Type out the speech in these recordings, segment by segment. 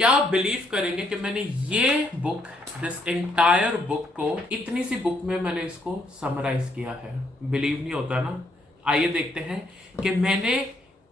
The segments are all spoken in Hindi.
क्या आप बिलीव करेंगे कि मैंने ये बुक, दिस एंटायर बुक को इतनी सी बुक में मैंने इसको समराइज किया है। बिलीव नहीं होता ना। आइए देखते हैं कि मैंने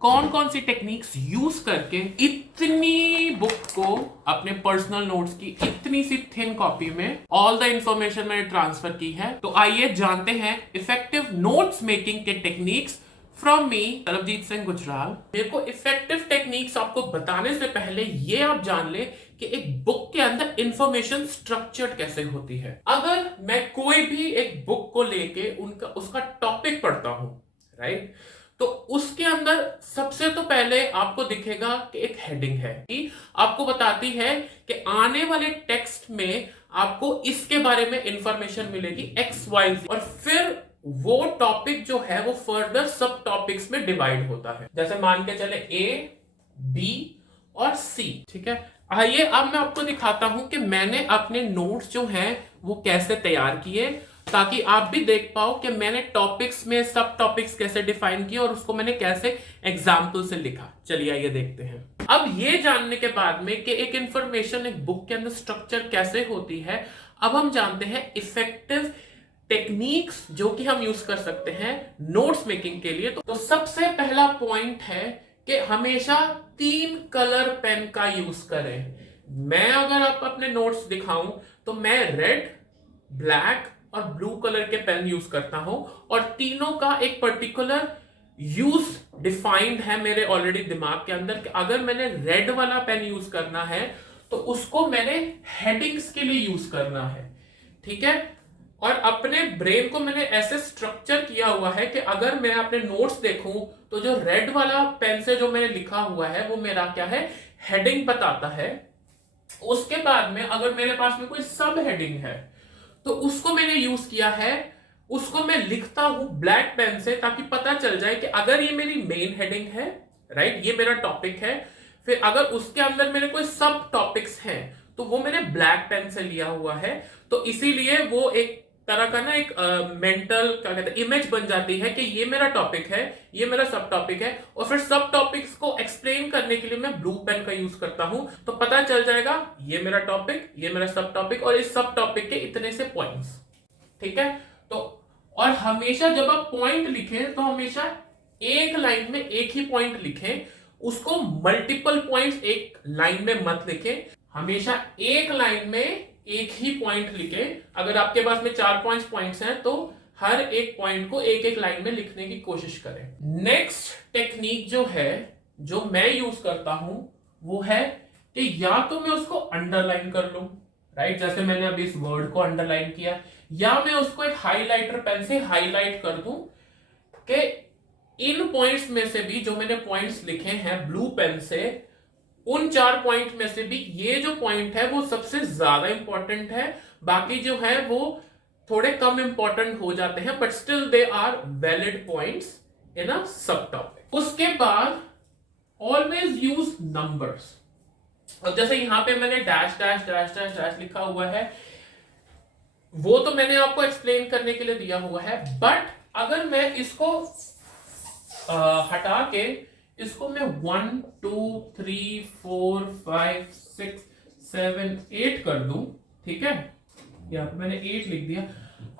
कौन कौन सी टेक्निक्स यूज करके इतनी बुक को अपने पर्सनल नोट्स की इतनी सी थिन कॉपी में ऑल द इंफॉर्मेशन मैंने ट्रांसफर की है। तो आइए जानते हैं इफेक्टिव नोट्स मेकिंग के techniques from me Tarbjeet Singh Gujral. मेरे को इफेक्टिव टेक्निक्स आपको बताने से पहले ये आप जान ले कि एक बुक के अंदर इंफॉर्मेशन स्ट्रक्चर्ड कैसे होती है। अगर मैं कोई भी एक बुक को लेके उसका टॉपिक पढ़ता हूं, राइट, तो उसके अंदर सबसे तो पहले आपको दिखेगा कि एक हेडिंग है कि आपको बताती है कि आने वाले टेक्स्ट में आपको इसके बारे में इंफॉर्मेशन मिलेगी XYZ, और फिर वो टॉपिक जो है वो फर्दर सब टॉपिक्स में डिवाइड होता है। जैसे मान के चले A, B और C, ठीक है। आइए अब मैं आपको दिखाता हूं कि मैंने अपने नोट्स जो हैं वो कैसे तैयार किए, ताकि आप भी देख पाओ कि मैंने टॉपिक्स में सब टॉपिक्स कैसे डिफाइन किए और उसको मैंने कैसे एग्जाम्पल से लिखा। चलिए आइए देखते हैं। अब ये जानने के बाद में कि एक इंफॉर्मेशन एक बुक के अंदर स्ट्रक्चर कैसे होती है, अब हम जानते हैं इफेक्टिव टेक्निक्स जो कि हम यूज कर सकते हैं नोट्स मेकिंग के लिए। तो सबसे पहला पॉइंट है कि हमेशा 3 कलर पेन का यूज करें। मैं अगर आप अपने नोट्स दिखाऊं तो मैं रेड, ब्लैक और ब्लू कलर के पेन यूज करता हूं, और तीनों का एक पर्टिकुलर यूज डिफाइंड है मेरे ऑलरेडी दिमाग के अंदर कि अगर मैंने रेड वाला पेन यूज करना है तो उसको मैंने हेडिंग्स के लिए यूज करना है, ठीक है। और अपने ब्रेन को मैंने ऐसे स्ट्रक्चर किया हुआ है कि अगर मैं अपने नोट्स देखूं तो जो रेड वाला पेन से जो मैंने लिखा हुआ है वो मेरा क्या है, हेडिंग बताता है। उसके बाद में अगर मेरे पास में कोई सब हेडिंग है तो उसको मैंने यूज किया है, उसको मैं लिखता हूं ब्लैक पेन से, ताकि पता चल जाए कि अगर ये मेरी मेन हेडिंग है, राइट, ये मेरा टॉपिक है, फिर अगर उसके अंदर मेरे कोई सब टॉपिक्स हैं तो वो मैंने ब्लैक पेन से लिया हुआ है। तो इसीलिए वो एक तरह का ना एक मेंटल क्या कहते हैं इमेज बन जाती है कि ये मेरा टॉपिक है, ये मेरा सब टॉपिक है, और फिर सब टॉपिक्स को एक्सप्लेन करने के लिए मैं ब्लू पेन का यूज करता हूं। तो पता चल जाएगा ये मेरा टॉपिक, ये मेरा सब टॉपिक, और इस सब टॉपिक के इतने से पॉइंट्स, ठीक है। तो और हमेशा जब आप पॉइंट लिखें तो हमेशा एक लाइन में एक ही पॉइंट लिखें, उसको मल्टीपल पॉइंट्स एक लाइन में मत लिखें। हमेशा एक लाइन में एक ही पॉइंट लिखे। अगर आपके पास में 4-5 पॉइंट्स हैं तो हर एक पॉइंट को एक एक लाइन में लिखने की कोशिश करें। नेक्स्ट टेक्निक जो है, जो मैं यूज करता हूं, वो है कि या तो मैं उसको अंडरलाइन कर लूं, राइट, जैसे मैंने अभी इस वर्ड को अंडरलाइन किया, या मैं उसको एक हाईलाइटर पेन से हाईलाइट कर दूं कि इन पॉइंट्स में से भी जो मैंने पॉइंट्स लिखे हैं ब्लू पेन से, उन 4 पॉइंट में से भी ये जो पॉइंट है वो सबसे ज्यादा इंपॉर्टेंट है, बाकी जो है वो थोड़े कम इंपॉर्टेंट हो जाते हैं, but still they are valid points in a subtopic. उसके बाद ऑलवेज यूज नंबर्स। अब जैसे यहां पे मैंने dash dash dash dash dash लिखा हुआ है, वो तो मैंने आपको एक्सप्लेन करने के लिए दिया हुआ है, बट अगर मैं इसको हटा के इसको मैं 1 2 3 4 5 6 7 8 कर दूं, ठीक है, यहाँ पे मैंने 8 लिख दिया।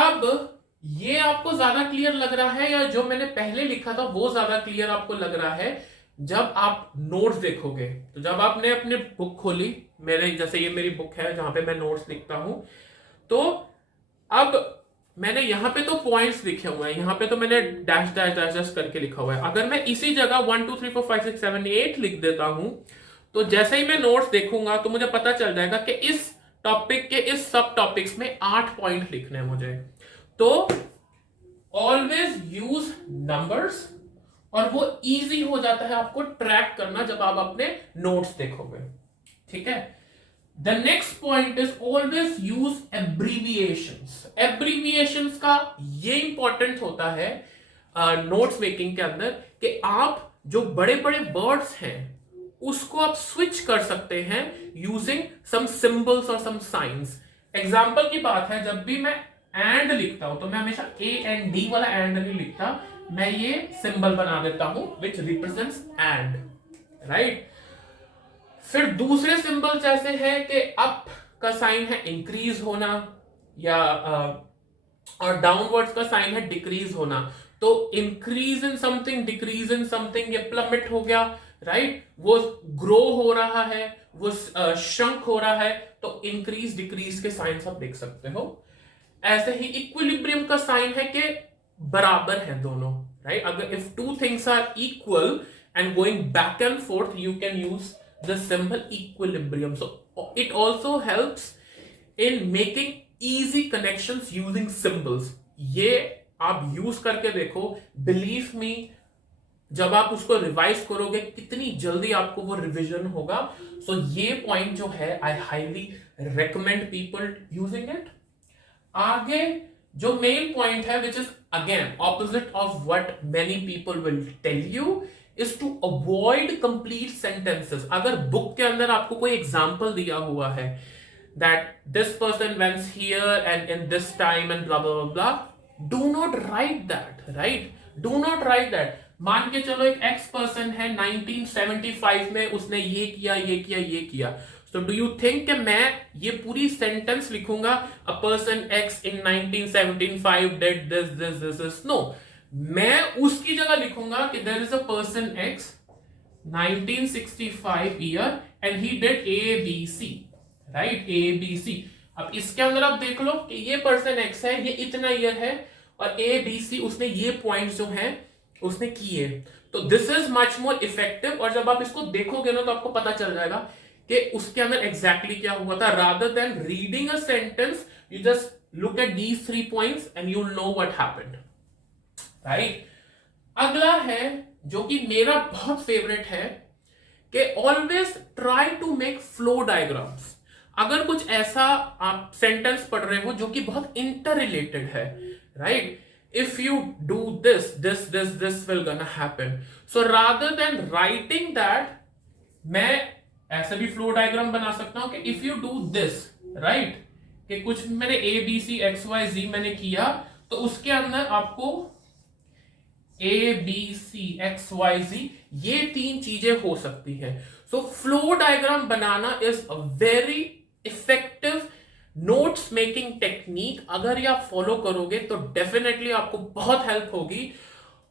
अब ये आपको ज्यादा क्लियर लग रहा है या जो मैंने पहले लिखा था वो ज्यादा क्लियर आपको लग रहा है जब आप नोट्स देखोगे? तो जब आपने अपनी बुक खोली, मेरे जैसे ये मेरी बुक है जहां पे मैं नोट्स लिखता हूं, तो अब मैंने यहां पे तो पॉइंट्स लिखे हुए हैं, यहां पे तो मैंने डैश डैश डैश डैश करके लिखा हुआ है। अगर मैं इसी जगह 1 2 3 4 5 6 7 8 लिख देता हूं तो जैसे ही मैं नोट्स देखूंगा तो मुझे पता चल जाएगा कि इस टॉपिक के इस सब टॉपिक्स में 8 पॉइंट लिखने हैं मुझे। तो ऑलवेज यूज नंबर्स, और वो इजी हो जाता है आपको ट्रैक करना जब आप अपने नोट्स देखोगे, ठीक है। The next point is always use abbreviations. Abbreviations का ये इंपॉर्टेंट होता है नोट्स मेकिंग के अंदर कि आप जो बड़े बड़े वर्ड्स हैं उसको आप स्विच कर सकते हैं यूजिंग सम सिंबल्स और सम साइंस। एग्जाम्पल की बात है, जब भी मैं एंड लिखता हूं तो मैं हमेशा AND वाला एंड नहीं लिखता, मैं ये सिंबल बना देता हूं विच रिप्रेजेंट्स एंड, राइट। फिर दूसरे सिंबल्स ऐसे हैं कि अप का साइन है इंक्रीज होना, या और डाउनवर्ड्स का साइन है डिक्रीज होना। तो increase in something, decrease in something, ये प्लमेट हो गया, राइट। वो ग्रो हो रहा है, वो श्रंक हो रहा है, तो इंक्रीज डिक्रीज के साइंस आप देख सकते हो। ऐसे ही इक्विलिब्रियम का साइन है कि बराबर है दोनों, राइट। अगर if two things are equal and going back and forth, you can use the symbol equilibrium. So it also helps in making easy connections using symbols. ये आप यूज करके देखो, बिलीव मी, जब आप उसको रिवाइज करोगे कितनी जल्दी आपको वो रिवीजन होगा। सो ये पॉइंट जो है, I highly recommend people using it. आगे जो मेन पॉइंट है, which is again opposite of what many people will tell you, is to avoid complete sentences. अगर बुक के अंदर आपको कोई एग्जाम्पल दिया हुआ है, that this person wents here and in this time and blah blah blah, do not write that, right, do not write that. मान के चलो एक एक्स पर्सन है, 1975 में उसने ये किया, ये किया, ये किया। So do you think कि मैं ये पूरी सेंटेंस लिखूंगा, a person X in 1975 did this, this, this, this? No, मैं उसकी जगह लिखूंगा कि there is a person X 1965 year and he did A B C, right? A B C. अब इसके अंदर आप देख लो कि ये पर्सन X है, ये इतना ईयर है, और A B C उसने ये पॉइंट्स जो हैं उसने किए। तो this is much more effective, और जब आप इसको देखोगे ना तो आपको पता चल जाएगा कि उसके अंदर एग्जैक्टली क्या हुआ था। Rather than reading a sentence, you just look at these 3 points and you know what happened, right. अगला है जो कि मेरा बहुत फेवरेट है, कि always try to make flow diagrams. अगर कुछ ऐसा आप सेंटेंस पढ़ रहे हो जो कि बहुत इंटर रिलेटेड है, right, if you do this will gonna happen. So rather than writing that, मैं ऐसे भी फ्लो डायग्राम बना सकता हूं कि if you do this, right, कि कुछ मैंने A B C X Y Z मैंने किया, तो उसके अंदर आपको A B C X Y Z ये 3 चीजें हो सकती हैं। So flow diagram banana is a very effective notes making technique. अगर ये आप फॉलो करोगे तो डेफिनेटली आपको बहुत हेल्प होगी।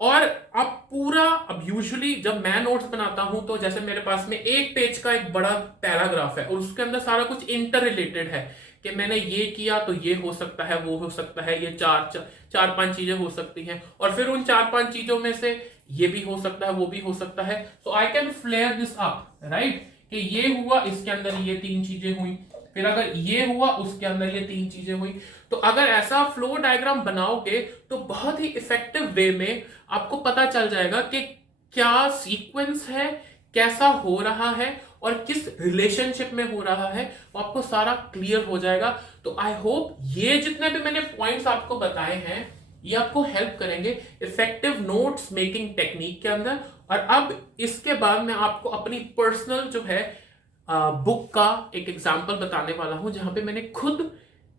और आप पूरा, अब यूजुअली जब मैं नोट्स बनाता हूं तो जैसे मेरे पास में एक पेज का एक बड़ा पैराग्राफ है और उसके अंदर सारा कुछ इंटर रिलेटेड है, कि मैंने ये किया तो ये हो सकता है, वो हो सकता है, ये चार पांच चीजें हो सकती हैं, और फिर उन 4-5 चीजों में से ये भी हो सकता है, वो भी हो सकता है। So I can flare this up, right, कि ये हुआ, इसके अंदर ये 3 चीजें हुई, फिर अगर ये हुआ उसके अंदर ये 3 चीजें हुई। तो अगर ऐसा फ्लो डायग्राम बनाओगे तो बहुत ही इफेक्टिव वे में आपको पता चल जाएगा कि क्या सीक्वेंस है, कैसा हो रहा है, और किस रिलेशनशिप में हो रहा है, वो आपको सारा क्लियर हो जाएगा। तो आई होप ये जितने भी मैंने पॉइंट्स आपको बताए हैं ये आपको हेल्प करेंगे इफेक्टिव नोट्स मेकिंग टेक्निक के अंदर। और अब इसके बाद मैं आपको अपनी पर्सनल जो है बुक का एक एग्जाम्पल बताने वाला हूं, जहां पे मैंने खुद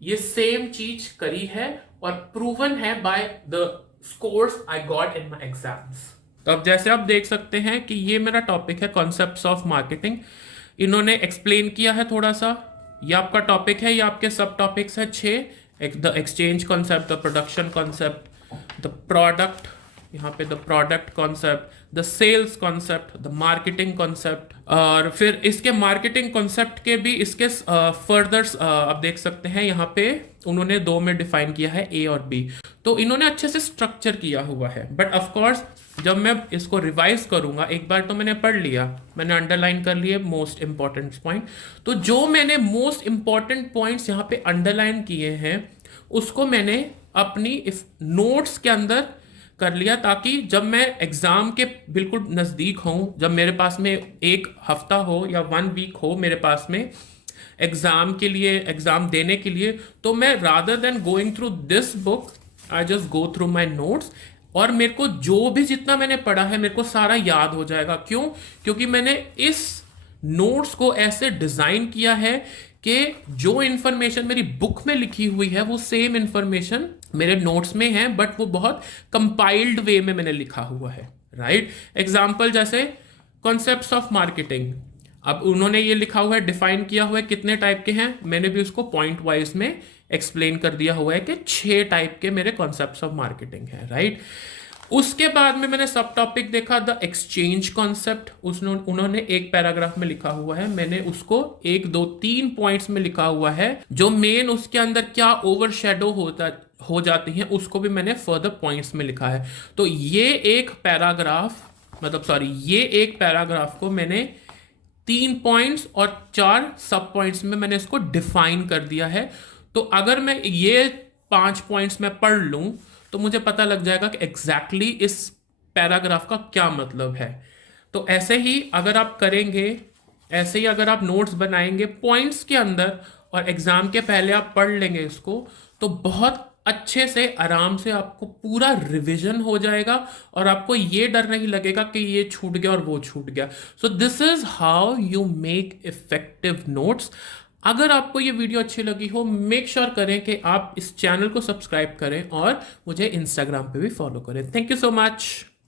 ये सेम चीज करी है और प्रूवन है by the scores I got in my exams. तो अब जैसे आप देख सकते हैं कि ये मेरा टॉपिक है कॉन्सेप्ट्स ऑफ मार्केटिंग। इन्होंने एक्सप्लेन किया है थोड़ा सा। ये आपका टॉपिक है, ये आपके सब टॉपिक्स है 6। The exchange concept, the production concept, the product, यहाँ पे the product concept, the sales concept, the marketing concept, और फिर इसके मार्केटिंग कॉन्सेप्ट के भी इसके फर्दर आप देख सकते हैं यहाँ पे उन्होंने 2 में डिफाइन किया है, ए और बी। तो इन्होंने अच्छे से स्ट्रक्चर किया हुआ है। बट ऑफ कोर्स जब मैं इसको रिवाइज करूंगा, एक बार तो मैंने पढ़ लिया, मैंने अंडरलाइन कर लिए मोस्ट इंपॉर्टेंट पॉइंट, तो जो मैंने मोस्ट इंपॉर्टेंट पॉइंट्स यहाँ पे अंडरलाइन किए हैं उसको मैंने अपनी नोट्स के अंदर कर लिया, ताकि जब मैं एग्जाम के बिल्कुल नज़दीक हूँ, जब मेरे पास में 1 हफ्ता हो या 1 वीक हो मेरे पास में एग्जाम के लिए, एग्जाम देने के लिए, तो मैं rather than going through this book I just go through my notes, और मेरे को जो भी जितना मैंने पढ़ा है मेरे को सारा याद हो जाएगा। क्यों? क्योंकि मैंने इस नोट्स को ऐसे डिजाइन किया है कि जो इंफॉर्मेशन मेरी बुक में लिखी हुई है वो सेम इंफॉर्मेशन मेरे नोट्स में है, बट वो बहुत कंपाइल्ड वे में मैंने लिखा हुआ है, राइट। एग्जाम्पल जैसे कॉन्सेप्ट्स ऑफ मार्केटिंग, अब उन्होंने ये लिखा हुआ है, डिफाइन किया हुआ है कितने टाइप के हैं, मैंने भी उसको पॉइंट वाइज में एक्सप्लेन कर दिया हुआ है कि 6 टाइप के मेरे कॉन्सेप्ट्स ऑफ मार्केटिंग है, राइट। उसके बाद में मैंने सब टॉपिक देखा द एक्सचेंज कॉन्सेप्ट, उन्होंने एक पैराग्राफ में लिखा हुआ है, मैंने उसको 1 2 3 पॉइंट्स में लिखा हुआ है, जो मेन उसके अंदर क्या ओवरशैडो हो जाती हैं उसको भी मैंने फर्दर पॉइंट्स में लिखा है। तो ये एक पैराग्राफ, मतलब सॉरी, ये एक पैराग्राफ को मैंने 3 पॉइंट्स और 4 सब पॉइंट्स में मैंने इसको डिफाइन कर दिया है। तो अगर मैं ये 5 पॉइंट्स में पढ़ लूं तो मुझे पता लग जाएगा कि एग्जैक्टली इस पैराग्राफ का क्या मतलब है। तो ऐसे ही अगर आप करेंगे, ऐसे ही अगर आप नोट्स बनाएंगे पॉइंट्स के अंदर और एग्जाम के पहले आप पढ़ लेंगे इसको, तो बहुत अच्छे से आराम से आपको पूरा रिवीजन हो जाएगा और आपको ये डर नहीं लगेगा कि ये छूट गया और वो छूट गया। So this is how you make effective notes. अगर आपको ये वीडियो अच्छी लगी हो, मेक श्योर करें कि आप इस चैनल को सब्सक्राइब करें और मुझे इंस्टाग्राम पे भी फॉलो करें। Thank you so much.